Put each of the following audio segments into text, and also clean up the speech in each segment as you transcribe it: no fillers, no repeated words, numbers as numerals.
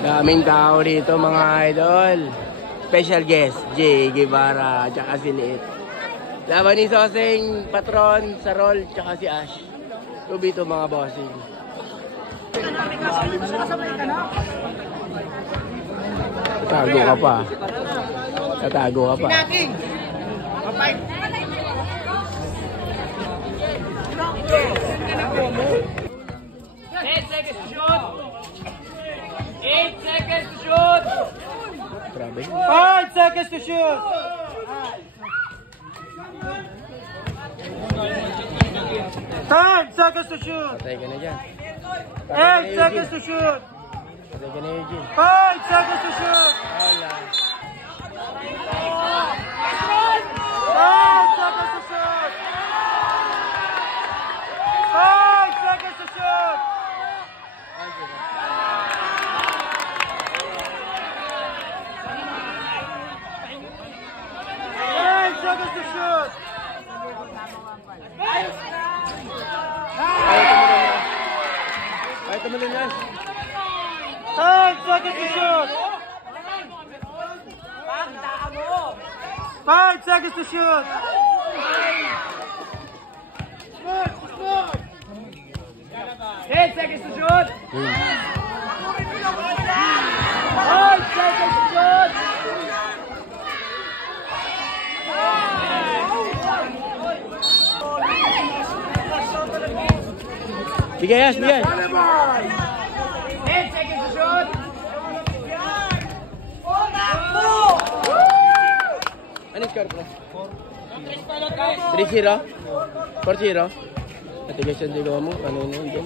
Daming tao dito mga idol. Special guest, Jay Guevara, tsaka si Liit. Laban ni Soseng, Patron, Sarol, tsaka si Ash. Tubito mga bossing. Tatago ka pa. Tatago ka pa. 8 seconds to shoot! 8 seconds to shoot! 5 seconds to shoot! 10 seconds to shoot! Patay ka na dyan. 8 seconds to shoot! Patay ka na Eugene. 5 seconds to shoot! Wala. 5 seconds to shoot! 5 seconds to shoot! 10 seconds to shoot! Kahit tumalun na. 10 seconds to shoot! 5 seconds to shoot! 10 seconds to shoot! 5 seconds to shoot! Bigay Ash, bigay. 10 seconds to shoot! Ano yung score ko? 3-0? 4-0? Natigasan din mo. Ano yun dyan?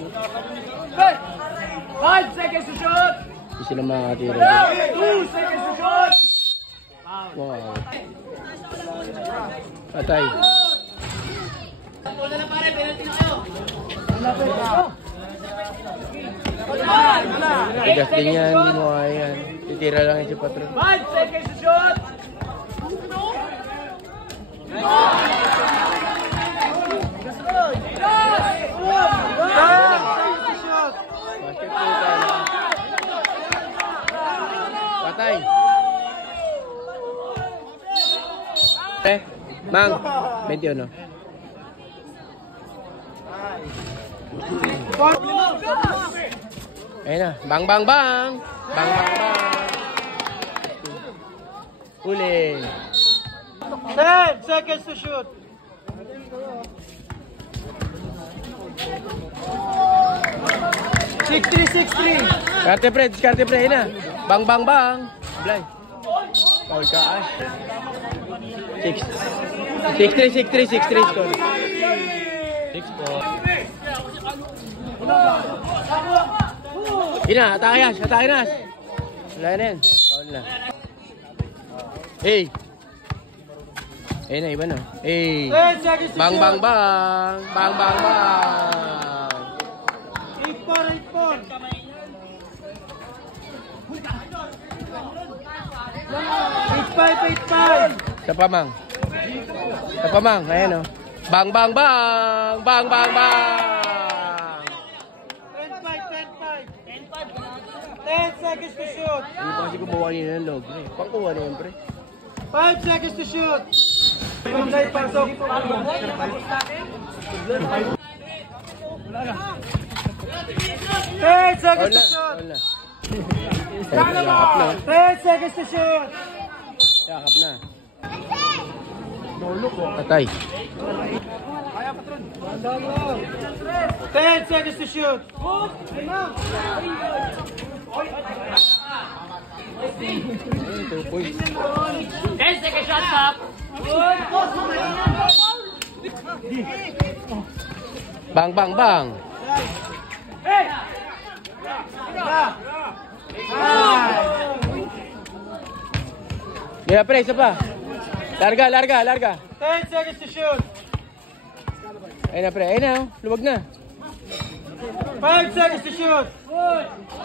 5 seconds to shoot! Hindi sila makakatira. 2 seconds to shoot! Wow. Patay. Tigas din yan. Hindi mo kaya yan. Titira lang yung si Patron. 5 seconds to shoot! Basket po tayo. Patay. Mang, 21. Ayun na. Bang, bang, bang. Bang, bang, bang. Uli. 10 seconds to shoot! 6-3. Diskarte pre, ayun na. Bang, bang, bang. Blay. Paul ka, Ash. 6-3 score. 6-4. Yun na, atake Ash. Wala na yan. Paul na. Hey. Ayun na, iba na. Hey. 10 seconds to Bang, shoot! bang, bang. Bang, bang, bang. 8-4. 8-5. Sa pamang. Ayan o. Bang, bang, bang. Bang, bang, bang. 10 seconds to shoot! Hindi pa kasi gumawa niya ng log. Pangkuha na yun, pre. 5 seconds to shoot! Pangkay, pasok! 10 seconds to shoot! All na. Yakap na. 10 seconds to shoot! Yakap na. Patay. 10 seconds to shoot! 2 points. 10 seconds shot stop! Bang, bang, bang. Yeah, pre, isa pa. Larga. 10 seconds to shoot! Ayun na, pre. Ayun na, oh. Luwag na. 5 seconds to shoot!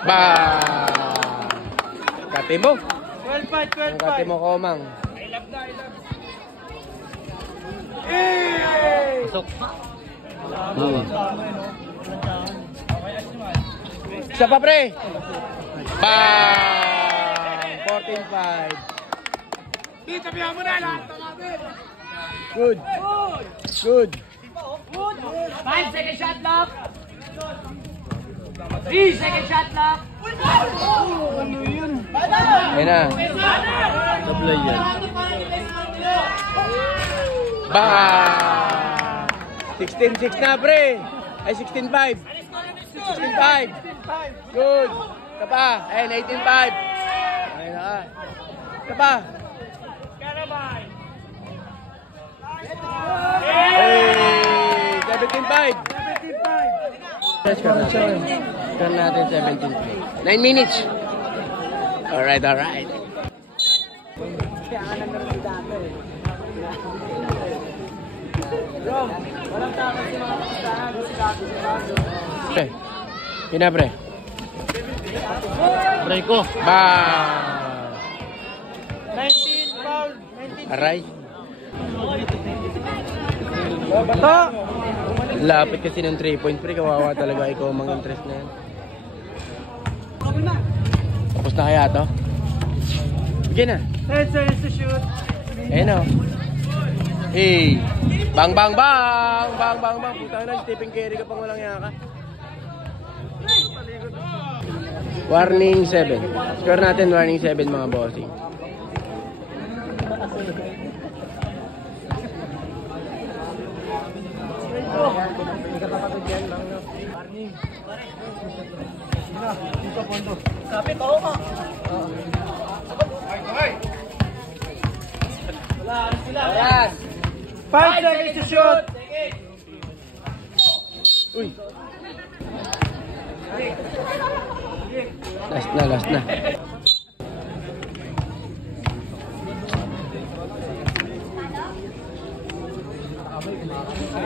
Bang! Kati mo. 12-5. Kati mo, Komang. Hey! Hmm. Isa pa, pre. Bang! 14-5. Dito, biyan mo na lahat ng natin. Good. Good. 5 second shot lock. 3 second shot lock. Ayun na. Sablay yan. Bang! 16-6 na, pre. Ay, 16-5. 16-5. Good. Ito pa. Ayun, 18-5. Ayun na ka. Ito pa. Hey! 17-5. 17-5. Score natin 17-5. 9 minutes. Alright, alright. Pre. Yun na, pre. Pre ko. Bang! 19 foul. 19. Aray. Bato. Lapit kasi ng 3 point, pre. Kawawa talaga ikaw mga interest na yan. Tapos na kaya to? Bigyan na. 10 seconds to shoot. Ayun o. Hey! Bang, bang, bang! Bang, bang, bang! Putang na, Stephen Curry ka pang walang yaka. Warning 7. Score natin warning 7 mga bossing. Kapit ako ka. Yes. 5 seconds to shoot. Uy! Last na, last na.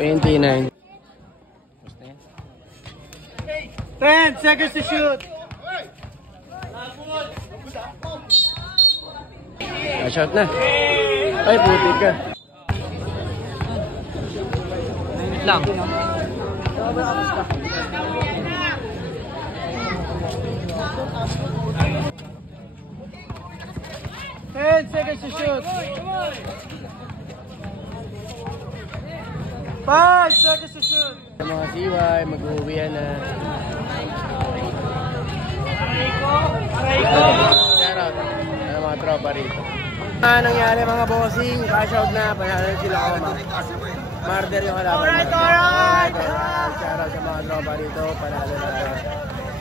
$29. 10 seconds to shoot. Shot na. Ay, puti ka. Lang. Seconds to shoot. 5 seconds to shoot. Sa mga CY, mag-uwihan na. Shoutout. Ano mga tropa rito. Nangyari mga bossing, cash out na, panalo sila ako Marder yung kalaban. Alright! Shoutout sa mga tropa rito, panalo na.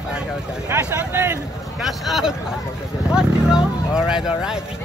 Cash out. Cash out din. Cash out. Alright.